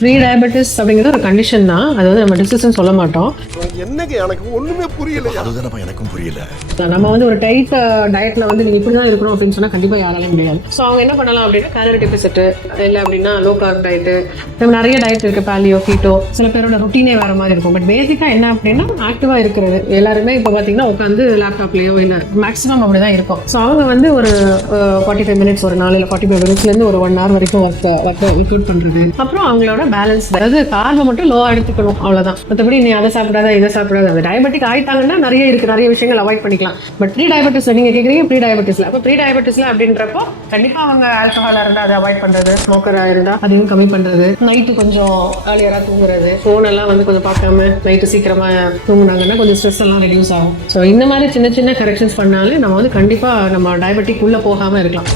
Pre diabetes அப்படிங்கிறது ஒரு condition தான், அது வந்து நம்ம டிசீஸ்னு சொல்ல மாட்டோம். என்னங்க எனக்கு ஒண்ணுமே புரியல. அதுதான் எனக்கும் புரியல. நம்ம வந்து ஒரு டைட் டயட்ல வந்து நீங்க இப்படி தான் இருக்கணும் அப்படின்னு சொன்னா கண்டிப்பா யாராலையும் முடியாது. ஸோ அவங்க என்ன பண்ணலாம் அப்படின்னா கேலரி டெபிசிட் இல்லை அப்படின்னா லோ கார்ப் டயட்டு, நம்ம நிறைய டயட் இருக்கு, பாலியோ, கீட்டோ, சில பேரோட ருட்டீனே வேற மாதிரி இருக்கும். பட் பேசிக்கா என்ன அப்படின்னா ஆக்டிவா இருக்கிறது. எல்லாருமே இப்போ பார்த்தீங்கன்னா உட்காந்து லேப்டாப்லயோ இல்லை மேக்ஸிமம் அப்படிதான் இருக்கும். ஸோ அவங்க வந்து ஒரு 45 மினிட்ஸ் ஒரு நாள் இல்லை 45 மினிட்ஸ்லேருந்து ஒரு 1 hour வரைக்கும் ஒர்க் இன்க்ளூட் பண்றது. அப்புறம் அவங்களோட பேலன்ஸ், அதாவது கார்பை மட்டும் லோ எடுத்துக்கணும், அவ்வளோதான். மற்றபடி நீ அதை சாப்பிடாத இதை சாப்பிடாத. அந்த டயபெட்டிக் ஆயிட்டாங்கன்னா நிறைய இருக்கு, நிறைய விஷயங்கள் அவாய்ட் பண்ணிக்கலாம். பட் ப்ரீ டயபெட்டிஸ்ல நீங்க கேக்குறீங்க, ப்ரீ டயபெட்டிஸ்ல அப்போ ப்ரீ டயபெட்டிஸ்ல அப்படின்றப்போ கண்டிப்பா அவங்க ஆல்கஹாலா இருந்தா அதை அவாய்ட் பண்றது, ஸ்மோக்கரா இருந்தா அதையும் கம்மி பண்றது, நைட்டு கொஞ்சம் ஏர்லியரா தூங்குறது, ஃபோன் எல்லாம் வந்து கொஞ்சம் பார்க்காம நைட்டு சீக்கிரமா தூங்குனாங்கன்னா கொஞ்சம் ஸ்ட்ரெஸ் எல்லாம் ரெடியூஸ் ஆகும். ஸோ இந்த மாதிரி சின்ன சின்ன கரெக்ஷன்ஸ் பண்ணாலே நம்ம வந்து கண்டிப்பா நம்ம டயபெட்டிக் உள்ள போகாம இருக்கலாம்.